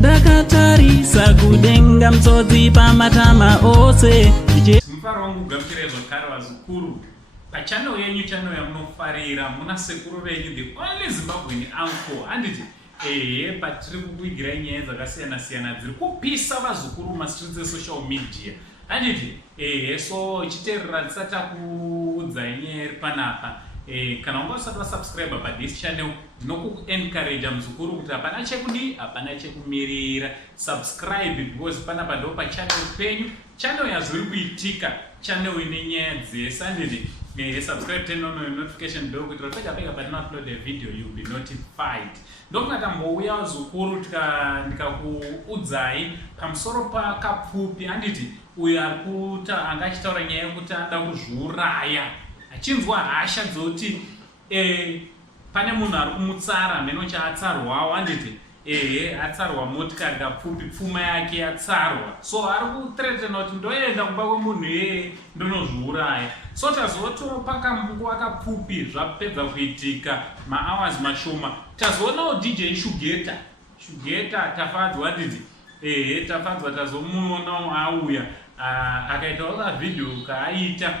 Dakatarisa kudenga mtsotsi pamatama ose. Mufaro wangu gamkire zvakare vazukuru pachannel yenyu, channel yamunofarira, muna sekuru venyu, the only Zimbabwean uncle. Handiti patiri kukuigirai nyaya dzakasiyana siyana dziri kupisa vazukuru mastreets esocial media. Handiti so chiteerera ndisati takuudzai nyaya iri panapa. Kana unga usati wasubscribe padhis channel, ndinokuencourage muzukuru kuti hapana chekudi, hapana chekumirira. Subscribe because panapa ndo pachannel penyu, channel yazviri kuitika, channel ine nyaya dzese. Handiti subscribe, turn on notification bell kuti pega pega patino upload a video you will be notified. Ndokungati mbouya vazukuru ndikakuudzai pamusoro pakapfupi. Handiti uyo anga achitaura nyaya yekuti ada kuzviuraya, achinzwa hasha dzoti pane munhu ari kumutsara mheno chaatsarwawo. Handiti atsarwa motikari kapfupi, pfuma yake yatsarwa, so ari kuthreatena kuti ndoenda kumba kwemunhu ndonozviuraya. So tazotowo pakanguva kapfupi zvapedza kuitika mahours mashoma, tazoonawo DJ Shugeta Tafadzwa. Handiti Tafadzwa tazomuonawo auya akaitawo kavidhio kaaita.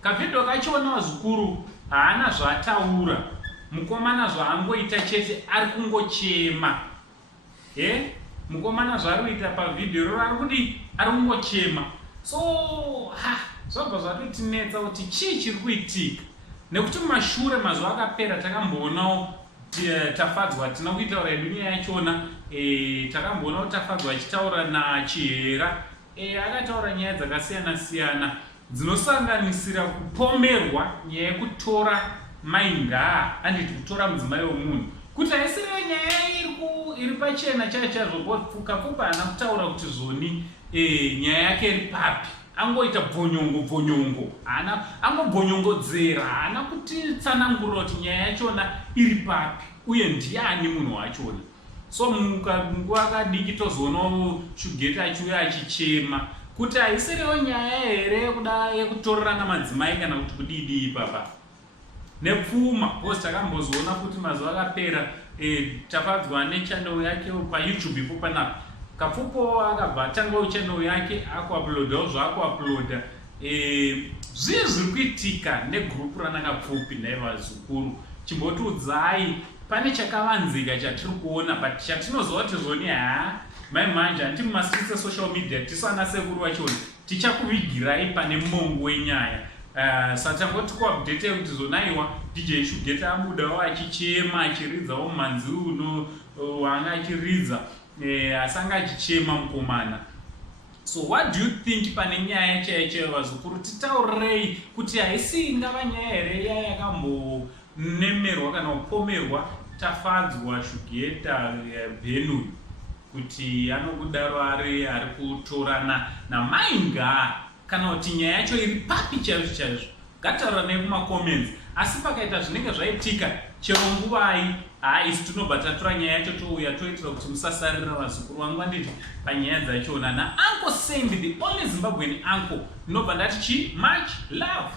Kavidhio kachona vazukuru haana zvaataura, mukomana zvaangoita chete ari kungochema. Mukomana zvaari kuita pavidhio roro ari kungochema. So zvabva zvatotinetsa kuti chii chiri kuitika, nekuti mashure mazuva akapera takamboonawo Tafadzwa tina kuitaura hedu nyaya yachona. Takamboonawo Tafadzwa achitaura naChihera, akataura nyaya dzakasiyana siyana dzinosanganisira kupomerwa nyaya yekutora mainga. Handiti kutora mudzimai womunhu, kuti haisiri nyaya iri pachena chazvo. Kapfupa haana kutaura kuti zvoni nyaya yake iri papi, angoita bvonyongo, angobvonyongodzera, haana kutitsanangurira kuti nyaya yachona iri papi uye ndiani munhu wachona. So nguva kadiki tozoonawo Shugeta achiuya achichema kuti haisiriwo nyaya here yekutorerana madzimai kana kuti kudii ipapa nepfuma. Because takambozoona kuti mazuva akapera Tafadzwa nechannel yake paYouTube ipo panapa. Kapfupo akabva atangawo channel yake akuuploadawo zvaakuuploada. Zvii zviri kuitika negrupu ranakapfupi naivazukuru, chimbotiudzai. Pane chakavanzika chatiri kuona, but chatinoziva kuti zvoni mai manje handi mumastreets esocial media tisana sekuru vachona tichakuvigirai pane mongo wenyaya. Saka tangoti kuupdate kuti zonaiwa DJ Shugeta abudawo achichema, achiridzawo mumhanzi uno waanga achiridza, asanga achichema mukomana. So what do you think pane nyaya chaiyo vazukuru? Titaurirei kuti haisi ingava nyaya here yaya yakambonemerwa kana kupomerwa Tafadzwa Shugeta Benue kuti anokudaro ari kutorana namainga, kana kuti nyaya yacho iri papi chaizvo. Ngataura nei mumacomments. Asi pakaita zvinenge zvaitika chero nguvai, isi tinobva tatora nyaya yacho touya toitira kuti musasarira vazukuru vangu. Handiti panyaya dzachona naUncle Sandy, the only Zimbabwean uncle. Ndinobva ndati much love.